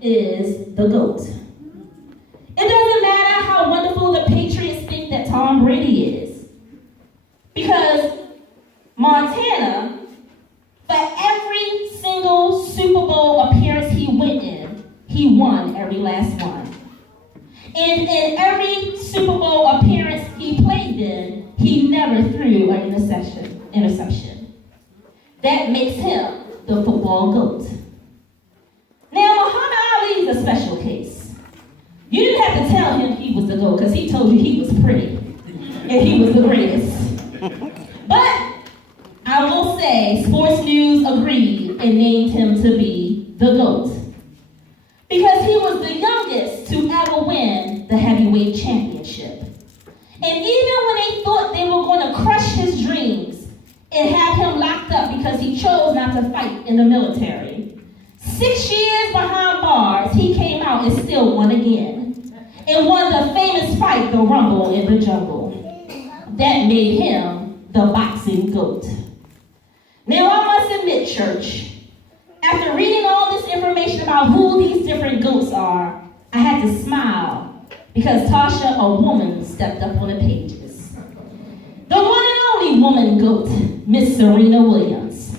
is the GOAT. It doesn't matter how wonderful the Patriots think that Tom Brady is. Because Montana, for every single Super Bowl appearance he went in, he won every last one. And in every Super Bowl appearance he played in, he never threw an interception. That makes him the football GOAT. Now, Muhammad Ali is a special case. You didn't have to tell him he was the GOAT because he told you he was pretty and he was the greatest. But I will say Sports News agreed and named him to be the GOAT because he was the youngest to ever win the heavyweight championship. And even when they thought they were going to crush his dreams and have him locked up because he chose not to fight in the military, 6 years behind bars, he came out and still won again and won the famous fight, the Rumble in the Jungle. That made him the boxing GOAT. Now, I must admit, church, after reading all this information about who these different GOATs are, I had to smile because Tasha, a woman, stepped up on the pages. The one and only woman GOAT, Miss Serena Williams,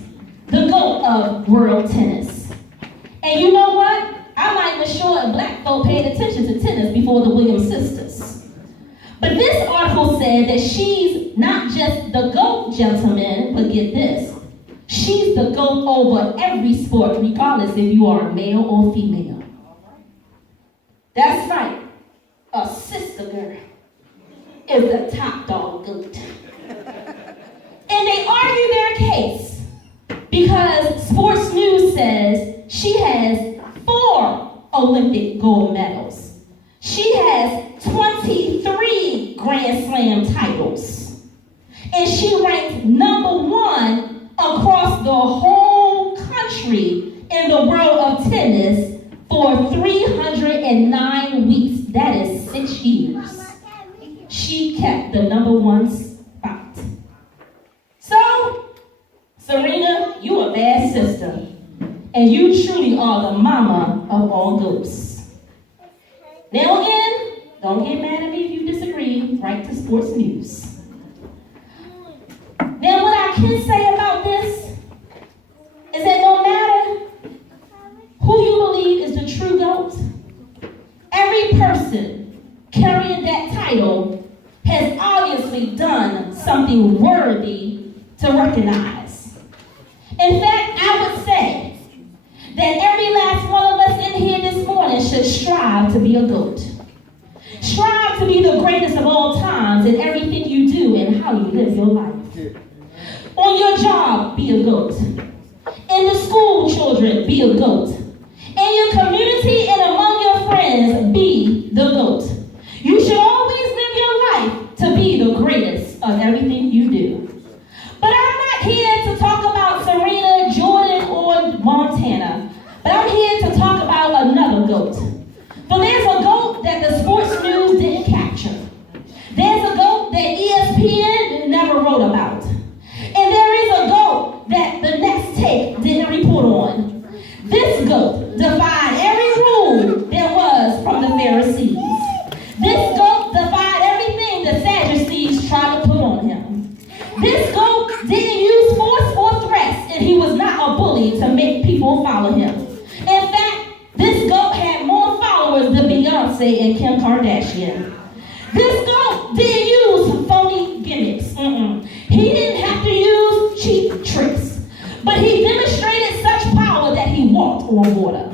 the GOAT of world tennis. And you know what? I'm not even sure black folk paid attention to tennis before the Williams sisters. But this article said that she's not just the GOAT, gentlemen, but get this. She's the GOAT over every sport, regardless if you are male or female. That's right. A sister girl is the top dog GOAT. And they argue their case because Sports News says she has 4 Olympic gold medals. She has 23 Grand Slam titles. And she ranked #1 across the whole country in the world of tennis for 309 weeks. That is 6 years. She kept the #1 spot. So, Serena, you a bad sister. And you truly are the mama of all GOATs. Now again, don't get mad at me if you disagree. Write to Sports News. Now what I can say about this is that no matter who you believe is the true GOAT, every person carrying that title has obviously done something worthy to recognize. In fact, I would say that every last one of us in here this morning should strive to be a GOAT. Strive to be the greatest of all times in everything you do and how you live your life. On your job, be a GOAT. In the school, children, be a GOAT. In your community and among your friends, be the GOAT. You should always live your life to be the greatest of everything you do. But I'm not here to talk about Serena, Jordan, or Montana. But I'm here to talk about another GOAT. For there's a GOAT that the Sports News didn't capture. There's a GOAT that ESPN never wrote about. And there is a GOAT that the Next Take didn't report on. This GOAT defied every rule there was from the Pharisees. This GOAT defied everything the Sadducees tried to put on him. This GOAT didn't use force or threats, and he was not a bully to make people follow him. In fact, this GOAT had more followers than Beyonce and Kim Kardashian. This GOAT didn't use phony gimmicks. He didn't have to use cheap tricks, but he demonstrated such power that he walked on water.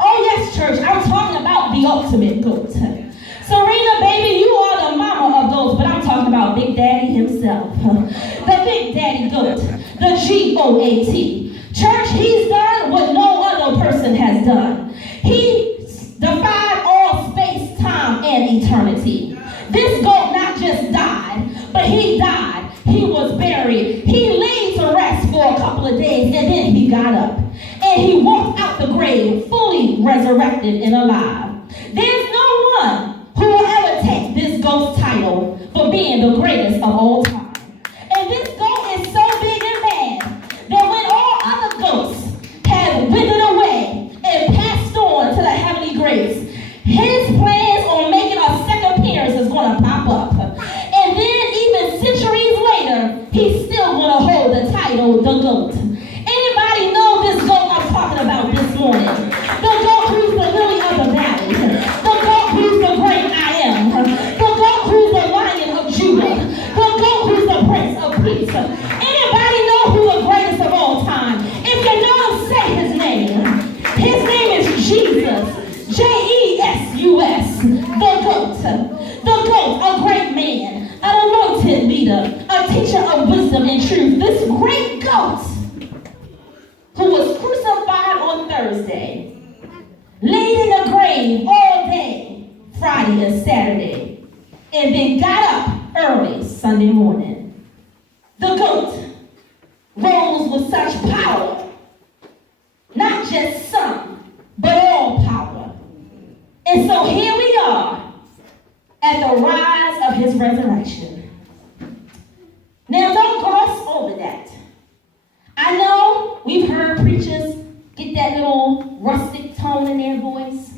Oh yes, church, I'm talking about the ultimate GOAT. Serena, baby, you are the mama of GOATs, but I'm talking about Big Daddy himself. The Big Daddy GOAT, the GOAT. Church, he's done what no other person has done. He defied all space, time, and eternity. This GOAT not just died, but he died. He was buried. He laid to rest for a couple of days, and then he got up. And he walked out the grave, fully resurrected and alive. There's no one who will ever take this GOAT's title for being the greatest of all time. And this GOAT is so big and bad that when all other GOATs have withered away and passed on to the Friday and Saturday, and then got up early Sunday morning. The goat rose with such power, not just some, but all power. And so here we are at the rise of his resurrection. Now don't gloss over that. I know we've heard preachers get that little rustic tone in their voice.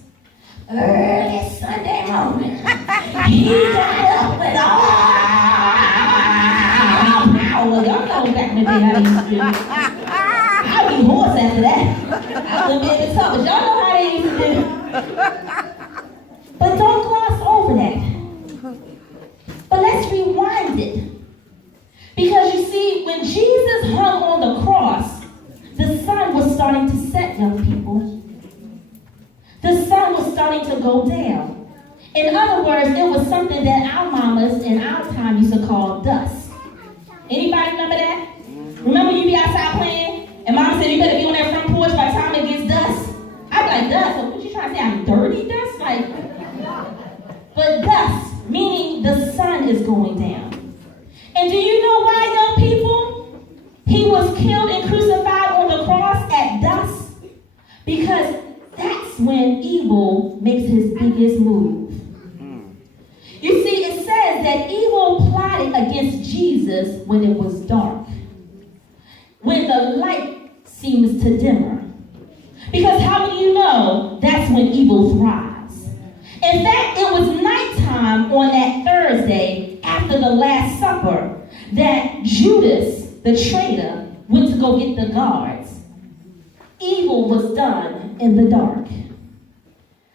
Early Sunday morning, he got up with all power. Y'all know back in the day how they used to do it. I'd be hoarse after that. I wouldn't be able to talk, but y'all know how they used to do it. But don't gloss over that. But let's rewind it. Because you see, when Jesus hung on the cross, the sun was starting to set, young people. The sun was starting to go down. In other words, it was something that our mamas in our time used to call dusk. Anybody remember that? Remember you be outside playing, and mama said you better be on that front porch by the time it gets dusk? I'd be like, dusk? What you trying to say? I'm dirty dust? But dusk, meaning the sun is going down. And do you know why, young people? He was killed and crucified on the cross at dusk. Because that's when evil makes his biggest move. You see, it says that evil plotted against Jesus when it was dark. When the light seems to dimmer. Because how many of you know that's when evil thrives? In fact, it was nighttime on that Thursday after the Last Supper that Judas, the traitor, went to go get the guards. Evil was done in the dark.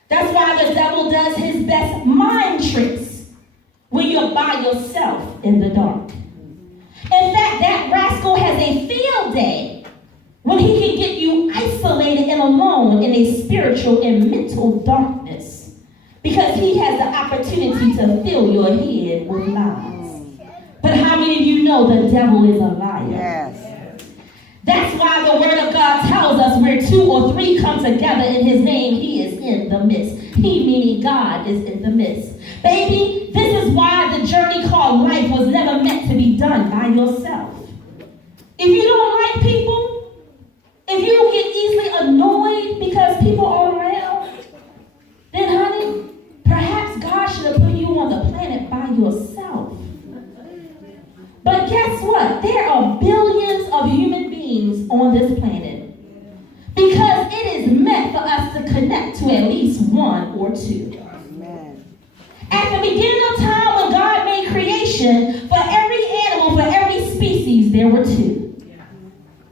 That's why the devil does his best mind tricks when you're by yourself in the dark. In fact, that rascal has a field day when he can get you isolated and alone in a spiritual and mental darkness because he has the opportunity to fill your head with lies. But how many of you know the devil is a liar? Yes. That's why the word of God tells us where 2 or 3 come together in his name, he is in the midst. He meaning God is in the midst. Baby, this is why the journey called life was never meant to be done by yourself. If you don't like people, if you get easily annoyed because people are around, then honey, perhaps God should have put you on the planet by yourself. But guess what? There are billions of human beings on this planet because it is meant for us to connect to at least 1 or 2. Amen. At the beginning of time when God made creation, for every animal, for every species, there were 2.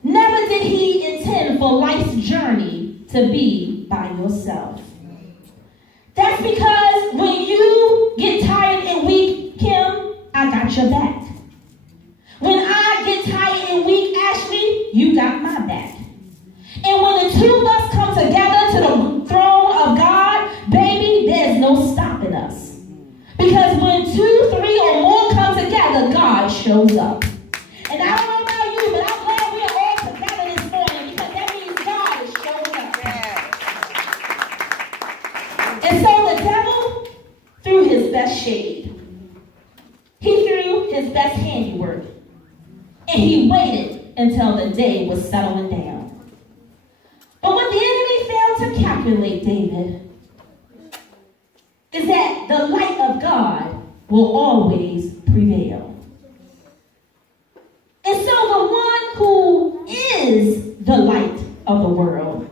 Never did he intend for life's journey to be by yourself. That's because when you get tired and weak, Kim, I got your back. When I get tired and weak, Ashley, you got my back. And when the 2 of us come together to the throne of God, baby, there's no stopping us. Because when 2, 3, or more come together, God shows up. And I don't know about you, but I'm glad we're all together this morning because that means God is showing up. Yeah. And so the devil threw his best shade. He threw his best handiwork. And he waited until the day was settling down. But what the enemy failed to calculate, David, is that the light of God will always prevail. And so the one who is the light of the world,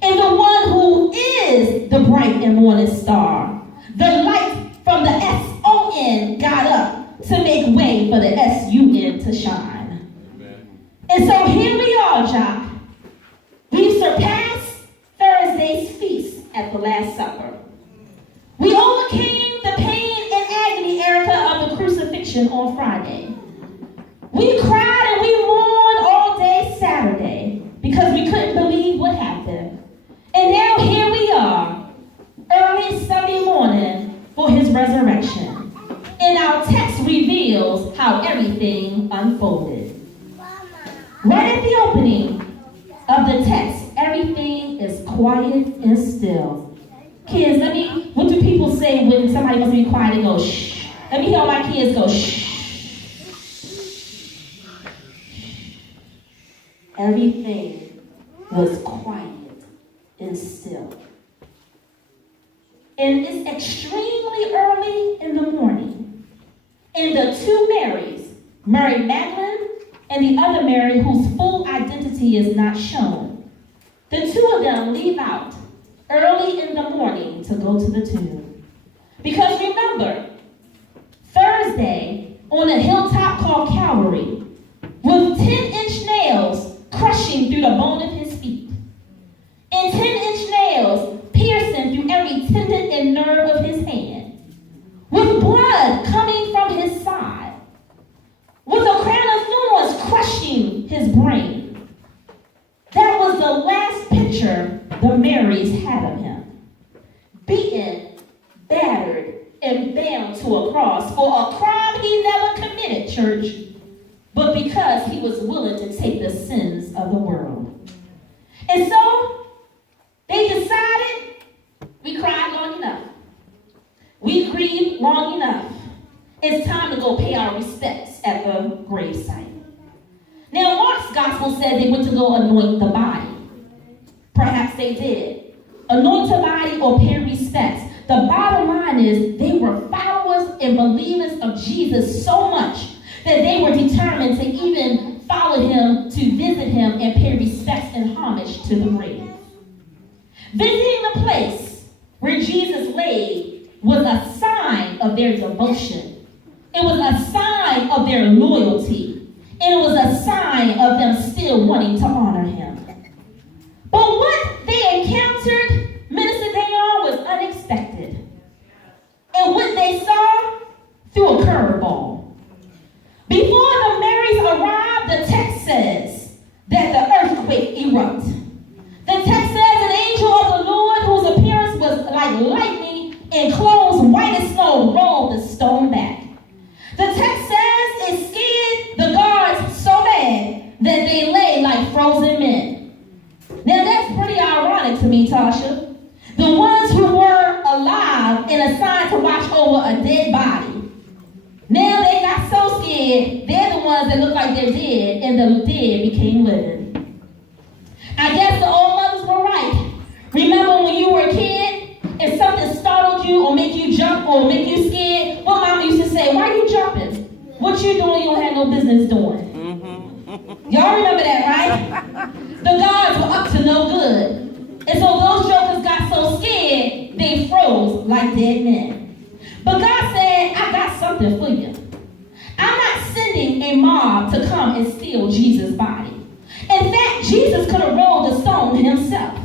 and the one who is the bright and morning star, the light from the S-O-N got up to make way for the S-U-N to shine. Amen. And so here we are, Jock. We've surpassed Thursday's feast at the Last Supper. We overcame the pain and agony, Erica, of the crucifixion on Friday. We cried and we mourned all day Saturday because we couldn't believe what happened. And now here we are, early Sunday morning for his resurrection. And our text reveals how everything unfolded. Right at the opening of the text, everything is quiet and still. Kids, what do people say when somebody wants to be quiet? They go, shh. Let me hear all my kids go, shh. Everything was quiet and still. And it's extremely early in the morning. And the two Marys, Mary Magdalene and the other Mary, whose full identity is not shown, the two of them leave out early in the morning to go to the tomb. Because remember, Thursday on a hilltop called Calvary, with 10-inch nails crushing through the bone of his feet, and 10-inch nails piercing through every tendon and nerve of his hand, with blood coming from his side, with a crown of thorns crushing his brain. That was the last picture the Marys had of him. Beaten, battered, and bound to a cross for a crime he never committed, church, but because he was willing to take the sins of the world. And so, they decided, we cried long enough. We grieved long enough. It's time to go pay our respects at the gravesite. Now, Mark's gospel said they went to go anoint the body. Perhaps they did. Anoint the body or pay respects. The bottom line is they were followers and believers of Jesus so much that they were determined to even follow him, to visit him, and pay respects and homage to the grave. Visiting the place where Jesus laid was a sign of their devotion. It was a sign of their loyalty. And it was a sign of them still wanting to honor him. But what they encountered, Minister Dayon, was unexpected. And what they saw, threw a curveball. Before the Marys arrived, the text says that the earthquake erupted. The text says an angel of the Lord, whose appearance was like lightning and clothes white as snow, rolled the stone back. The text says it scared the guards so bad that they lay like frozen men. Now that's pretty ironic to me, Tasha. The ones who were alive and assigned to watch over a dead body, now they got so scared, they're the ones that look like they're dead, and the dead became living. I guess the old mothers were right. Remember when you were a kid and something startled you or make you jump or make you scared? What mama used to say, why are you jumping? What you doing you don't have no business doing? Y'all remember that, right? The guards were up to no good. And so those jokers got so scared, they froze like dead men. But God said, I got something for you. I'm not sending a mob to come and steal Jesus' body. In fact, Jesus could have rolled the stone himself.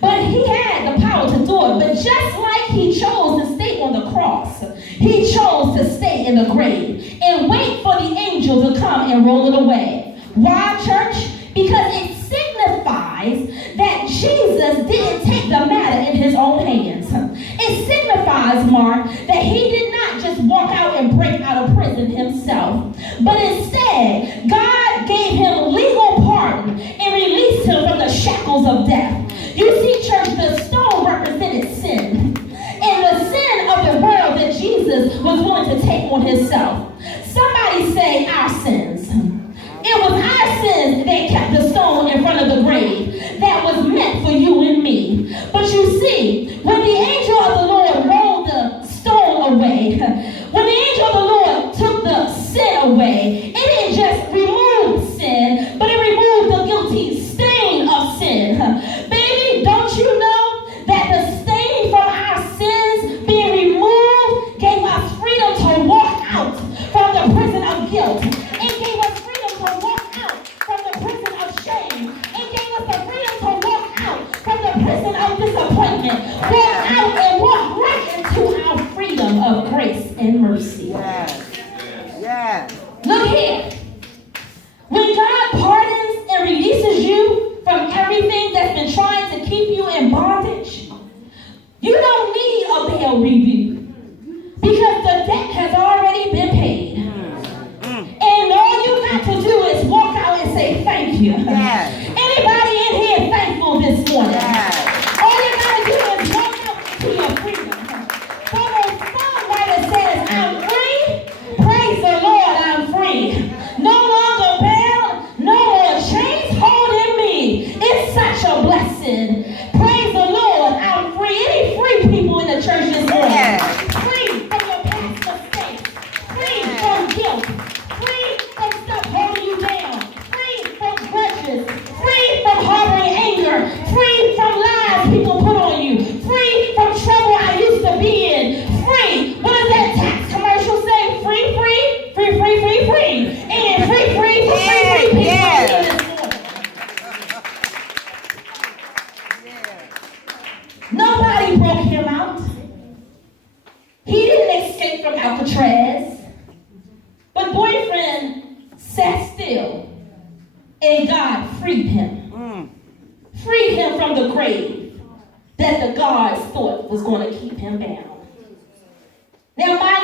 But he had the power to do it. But just like he chose to stay on the cross, he chose to stay in the grave and wait for the angel to come and roll it away. Why, church? Because it signifies that Jesus didn't take the matter in his own hands. It signifies, Mark, that he did not just walk out and break out of prison himself, but instead, God gave him legal pardon and released him from the shackles of death. You see, church, the stone represented sin, and the sin of the world that Jesus was willing to take on himself. Somebody say our sins. It was our sins that kept the stone in front of the grave that was meant for you and me. But you see, when the angel of the Lord rolled the stone away, when the angel of the Lord took the sin away, it didn't just remove sin, but it removed the guilty stain of sin. Baby, don't you know that the stain from our sins being removed gave us freedom to walk out from the prison of guilt? It gave us freedom to walk out from the prison of shame. It gave us the freedom to walk out from the prison of disappointment. Walk out and walk right into our freedom of grace and mercy. Yes. Yes. Look here. When God pardons and releases you from everything that's been trying to keep you in bondage, you don't need a bail review because the debt has already been paid. And all you got to do is walk out and say thank you. Yes. Anybody in here thankful this morning? Yes. All you got to do is walk out into Nobody broke him out. He didn't escape from Alcatraz. But boyfriend sat still, and God freed him. Freed him from the grave that the guards thought was going to keep him bound. Now, by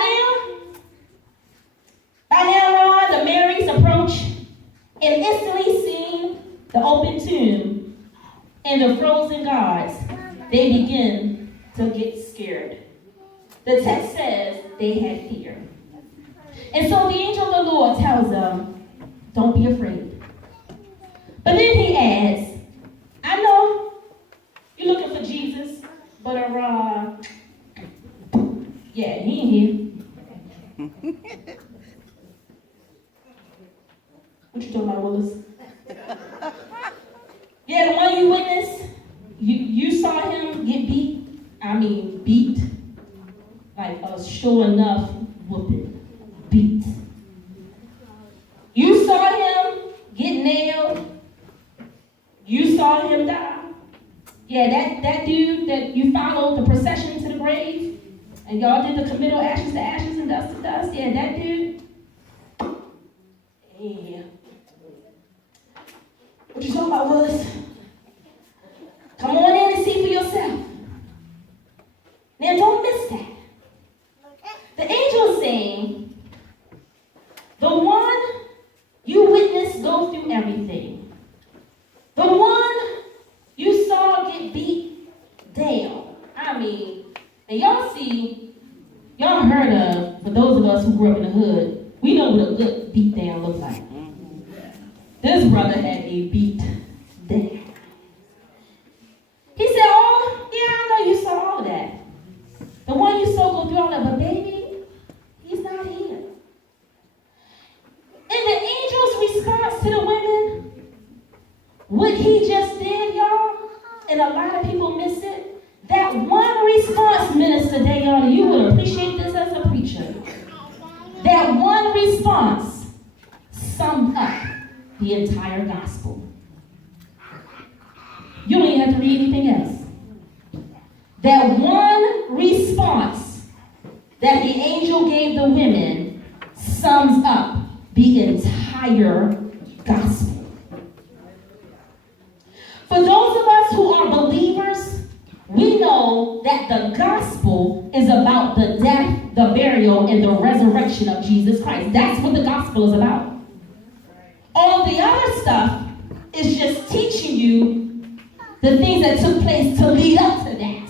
now, Ron, the Marys approach and instantly seeing the open tomb and the frozen guards, they begin to get scared. The text says they had fear. And so the angel of the Lord tells them, don't be afraid. But then he adds, I know you're looking for Jesus, but yeah, he ain't here. What you talking about, Willis? Yeah, the one you witnessed, you saw him get beat. Beat. Like a sure enough whooping. Beat. You saw him get nailed. You saw him die. Yeah, that dude that you followed the procession to the grave, and y'all did the committal ashes to ashes and dust to dust. Yeah, that dude. Yeah. What you talking about, Willis? Come on in and see for yourself. Now, don't miss that. The angel is saying, the one you witnessed go through everything. The one you saw get beat down. And y'all heard of, for those of us who grew up in the hood, we know what a good beat down looks like. This brother had a beat down. He said, oh, yeah, I know you saw all of that. The one you saw go through all that, but baby, he's not here. And the angel's response to the women, what he just did, y'all, and a lot of people miss it, that one response, Minister Dayon, you would appreciate this as a preacher. That one response summed up the entire gospel. You don't even have to read anything else. That one response that the angel gave the women sums up the entire gospel. For those of us who are believers, we know that the gospel is about the death, the burial, and the resurrection of Jesus Christ. That's what the gospel is about. All of the other stuff is just teaching you the things that took place to lead up to that.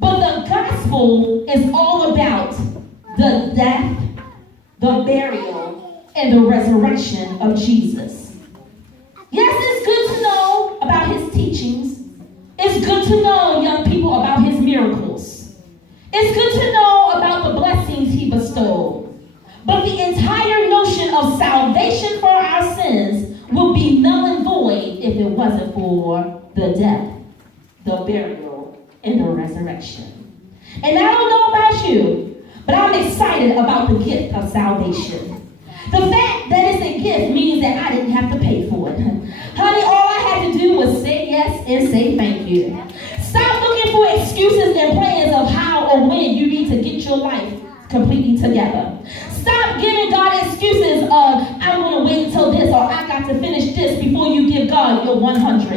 But the gospel is all about the death, the burial, and the resurrection of Jesus. Yes, it's good to know about his teachings. It's good to know, young people, about his miracles. It's good to know about the blessings he bestowed. But the entire notion of salvation for our sins will be null and void if it wasn't for the death, the burial, and the resurrection. And I don't know about you, but I'm excited about the gift of salvation. The fact that it's a gift means that I didn't have to pay for it. Honey, all I had to do was say yes and say thank you. Stop looking for excuses and plans of how or when you need to get your life completely together. Stop giving God excuses of, I'm going to wait until this, or I got to finish this before you give God your 100.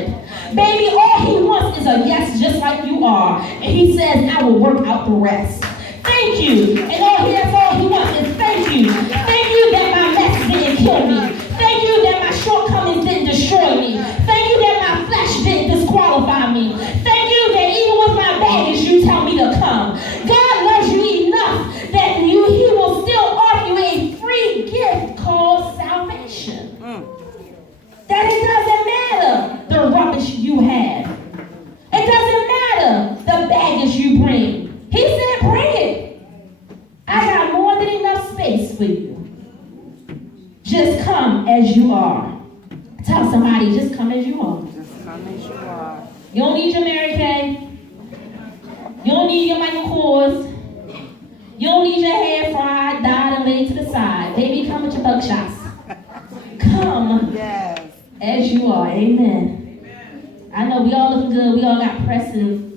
Baby, all he wants is a yes, just like you are. And he says, I will work out the rest. Thank you. And that's all he wants is thank you. Thank you that my mess didn't kill me. Thank you that my shortcomings didn't destroy me. Thank you that my flesh didn't disqualify me. Thank you that even with my baggage, you tell me to come. God loves you enough that he will still offer you a free gift called salvation. That it doesn't matter the rubbish you have. It doesn't matter the baggage you bring. He said, bring it. I got more than enough space for you. Just come as you are. Tell somebody, just come as you are. Just come as you are. You don't need your Mary Kay. You don't need your Michael Kors. You don't need your hair fried, dyed, and laid to the side. Baby, come with your buckshots. Come Yes. as you are. Amen. I I know we all looking good. We all got pressed and,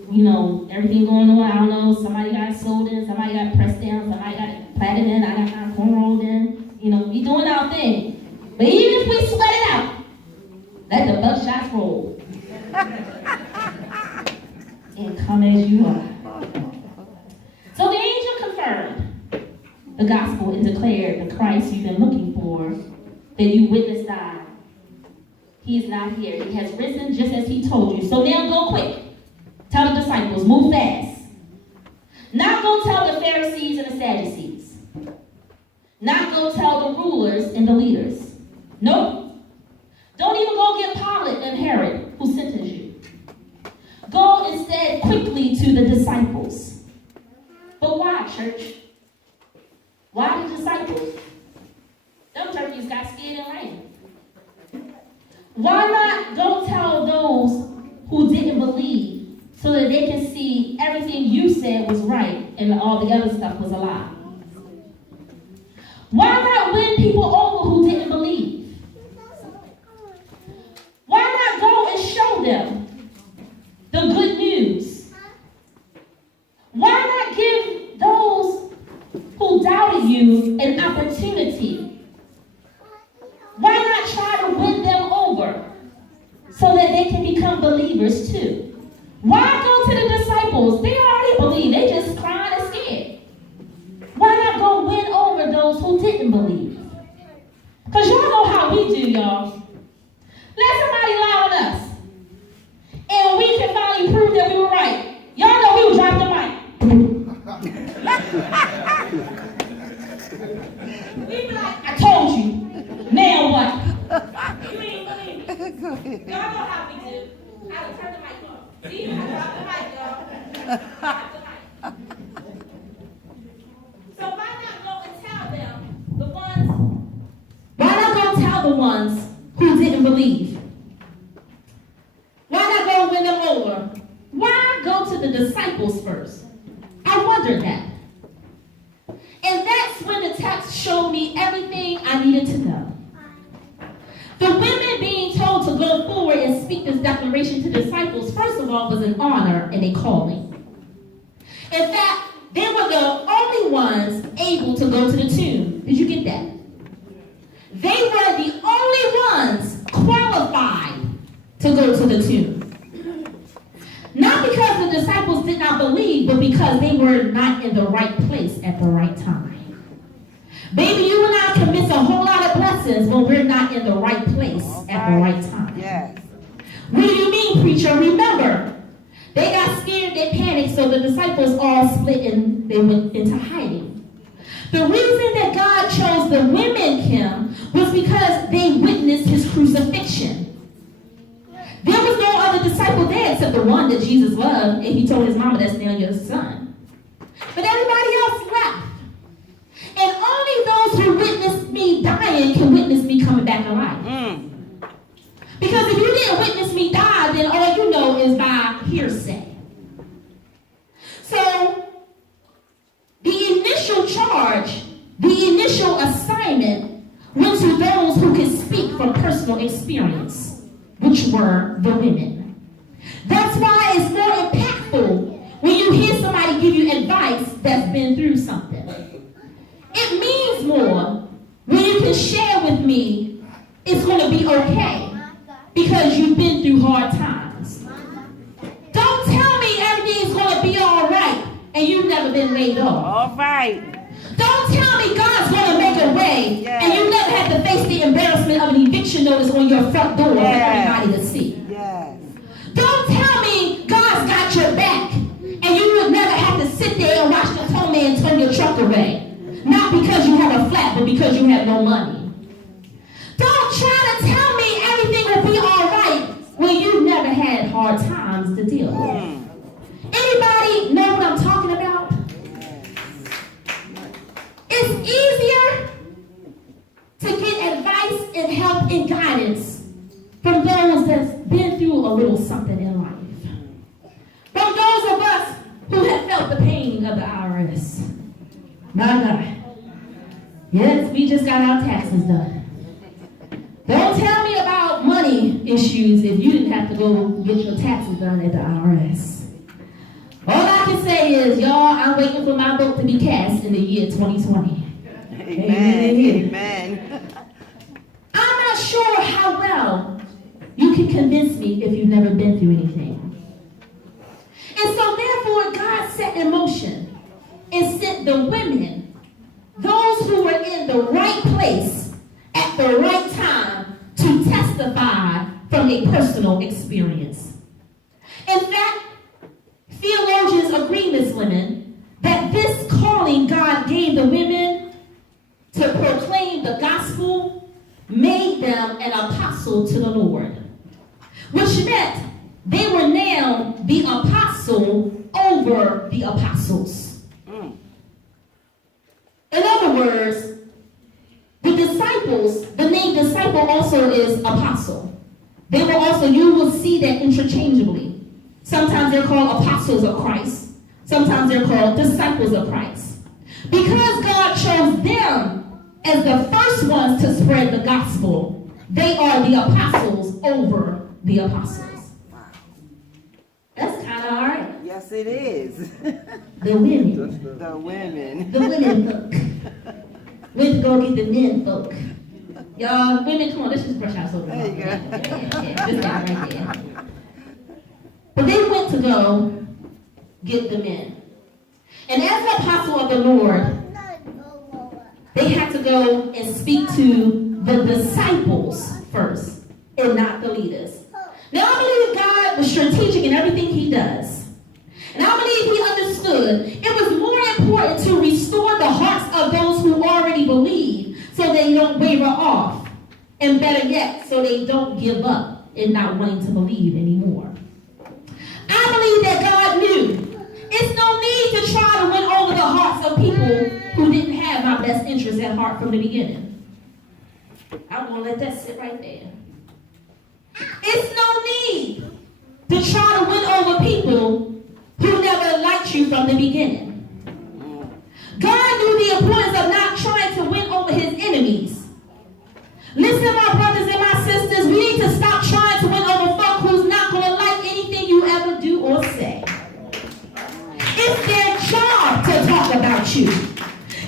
everything going on. I don't know. Somebody got sold in. Somebody got pressed down. Somebody got plaited in. I got kind of cornrowed in. We doing our thing. But even if we sweat it out, let the buckshots roll. And come as you are. So the angel confirmed the gospel and declared the Christ you've been looking for, that you witnessed died. He is not here. He has risen just as he told you. So now go quick. Tell the disciples, move fast. Not go tell the Pharisees and the Sadducees. Not go tell the rulers and the leaders. Nope. Don't even go get Pilate and Herod, who sentenced you. Go instead quickly to the disciples. But why, church? Why the disciples? Them turkeys got scared and ran. Why not go tell those who didn't believe so that they can see everything you said was right and all the other stuff was a lie? Why not win people over who didn't believe? Why not go and show them the good news? Why not give those who doubted you an opportunity? Why not try to win them over so that they can become believers too? Why go to the disciples? They already believe. They just crying and scared. Why not go win over those who didn't believe? Because y'all know how we do, y'all. Let somebody lie on us. And we can finally prove that we were right. Y'all know we would drop the mic. We be like, I told you. Now what? You ain't believe me. Y'all know how we do. I would turn the mic off. See, I dropped the mic, y'all. Drop the mic. So why not go and tell them, why not go tell the ones who didn't believe? Why not go win them over? Why go to the disciples first? I wondered that. And that's when the text showed me everything I needed to know. The women being told to go forward and speak this declaration to disciples, first of all, was an honor and a calling. In fact, they were the only ones able to go to the tomb. Did you get that? They were the only ones qualified to go to the tomb. Not because the disciples did not believe, but because they were not in the right place at the right time. Baby, you and I can miss a whole lot of blessings when we're not in the right place at the right time. Yes. What do you mean, preacher? Remember, they got scared, they panicked, so the disciples all split and they went into hiding. The reason that God chose the women, Kim, was because they witnessed his crucifixion. There was no other disciple there except the one that Jesus loved, and he told his mama, that's now your son. But everybody else left. And only those who witnessed me dying can witness me coming back alive. Because if you didn't witness me die, then all you know is by hearsay. So, the initial charge, the initial assignment went to those who could speak from personal experience, which were the women. That's why it's more impactful when you hear somebody give you advice that's been through something. It means more when you can share with me it's going to be okay because you've been through hard times. Don't tell me everything's going to be all right and you've never been laid off. All right. Don't tell me God's going to make a way and you never had to face the embarrassment of an eviction notice on your front door for everybody to see. Yes. Don't tell me God's got your back and you would never have to sit there and watch the tow man turn your truck away. Not because you have a flat, but because you have no money. Don't try to tell me everything will be all right when you never had hard times to deal with. Anybody know what I'm talking about? It's easier to get advice and help and guidance from those that's been through a little something in life. From those of us who have felt the pain of the IRS. My God. Yes, we just got our taxes done. Don't tell me about money issues if you didn't have to go get your taxes done at the IRS. All I can say is, y'all, I'm waiting for my vote to be cast in the year 2020. Amen. Amen. I'm not sure how well you can convince me if you've never been through anything. And so therefore, God set in motion and sent the women, those who were in the right place at the right time, to testify from a personal experience. In fact, theologians agree, Ms. Lemmon, that this calling God gave the women to proclaim the gospel made them an apostle to the Lord, which meant they were now the apostle over the apostles. In other words, the disciples, the name disciple also is apostle. They were also, you will see that interchangeably. Sometimes they're called apostles of Christ. Sometimes they're called disciples of Christ. Because God chose them as the first ones to spread the gospel, they are the apostles over the apostles. That's kind of all right. Yes, it is. The women. The women. The women folk. Went to go get the men folk. Y'all, women, come on, let's just brush our shoulders. There you go. Yeah, this guy right there. But they went to go get the men. And as the apostle of the Lord, they had to go and speak to the disciples first and not the leaders. Now, I believe God was strategic in everything he does. And I believe he understood it was more important to restore the hearts of those who already believe so they don't waver off. And better yet, so they don't give up in not wanting to believe anymore. I believe that God knew it's no need to try to win over the hearts of people who didn't have my best interest at heart from the beginning. I'm going to let that sit right there. It's no need to try to win over people who never liked you from the beginning. God knew the importance of not trying to win over his enemies. Listen, my brothers and my sisters, we need to stop trying to win over folk who's not going to like anything you ever do or say. It's their job to talk about you.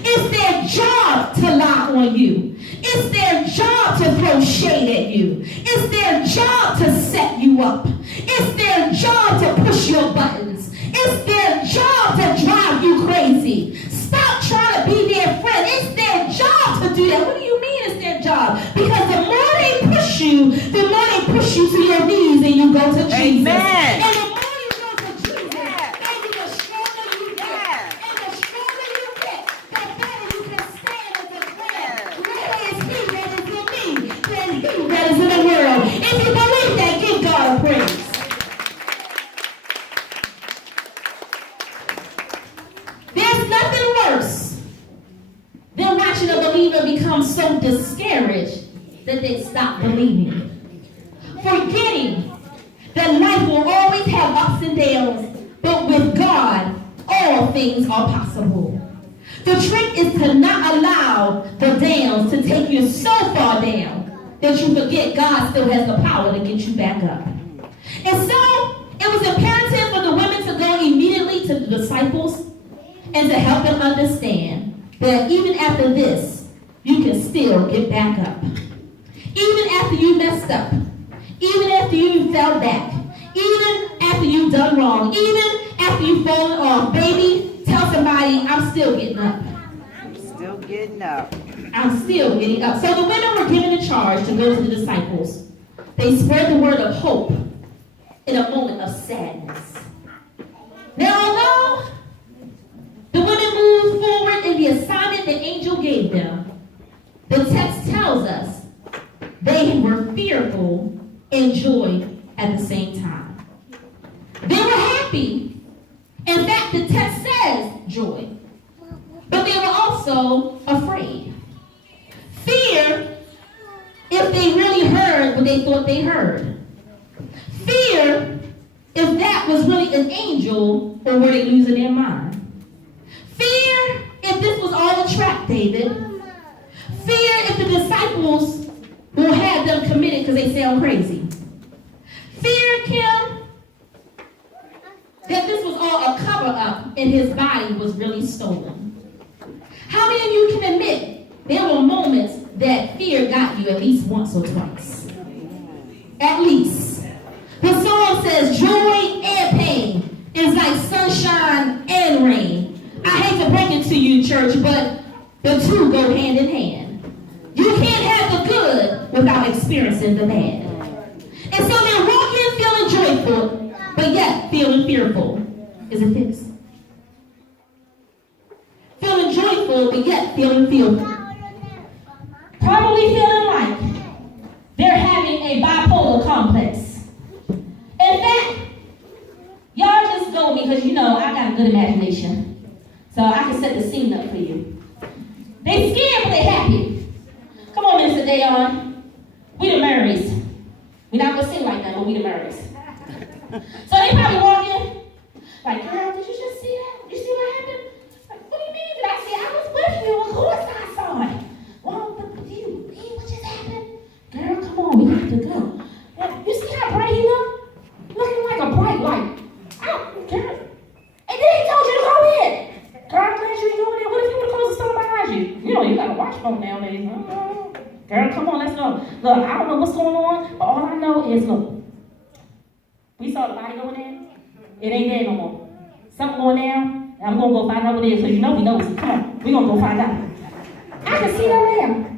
It's their job to lie on you. It's their job to throw shade at you. It's their job to set you up. It's their job to push your buttons. It's their job to drive you crazy. Stop trying to be their friend. It's their job to do that. What do you mean it's their job? Because the more they push you, the more they push you to your knees and you go to Jesus. Amen. And the more you go to Jesus, baby, the stronger you get. And the stronger you get, the better you can stand and declare, greater is he that is in me than he that is in the world. If you believe that, give God a praise. There's nothing worse than watching a believer become so discouraged that they stop believing. Forgetting that life will always have ups and downs, but with God, all things are possible. The trick is to not allow the downs to take you so far down that you forget God still has the power to get you back up. And so, it was imperative for the women to go immediately to the disciples and to help them understand that even after this, you can still get back up. Even after you messed up, even after you fell back, even after you've done wrong, even after you've fallen off, baby, tell somebody, I'm still getting up. I'm still getting up. I'm still getting up. So the women were given the charge to go to the disciples. They spread the word of hope in a moment of sadness. Now, although the women moved forward in the assignment the angel gave them, the text tells us they were fearful and joyed at the same time. They were happy. In fact, the text says joy. But they were also afraid. Fear if they really heard what they thought they heard. Fear if that was really an angel or were they losing their mind. Fear if this was all a trap, David. Fear if the disciples will have them committed because they sound crazy. Fear, Kim, that this was all a cover-up and his body was really stolen. How many of you can admit there were moments that fear got you at least once or twice? At least. The song says joy and pain is like sunshine and rain. I hate to break it to you, church, but the two go hand in hand. You can't have the good without experiencing the bad. And so they're walking feeling joyful, but yet feeling fearful. Is it fixed? Feeling joyful, but yet feeling fearful. Probably feeling like they're having a bipolar complex. In fact, y'all just go with me because you know I got a good imagination. So I can set the scene up for you. They scared, but they happy. Come on, Minister Dayon. We the Marys. We're not going to sing like that, but we the Marys. So they probably walk in, like, girl, did you just see that? You see what happened? Like, what do you mean? Did I see it? I was with you. Of course I saw it. Well, but you see what just happened? Girl, come on, we have to go. You see how bright he look? Looking like a bright light. Girl. And then he told you to go in. Girl, I'm glad you ain't going in. What if you would have closed the store behind you? You know, you got a watch phone nowadays. Girl, come on, let's go. Look, I don't know what's going on, but all I know is, look, we saw the body going in. It ain't there no more. Something going down, and I'm going to go find out what it is, because you know we know. Come on, we're going to go find out. I can see them there.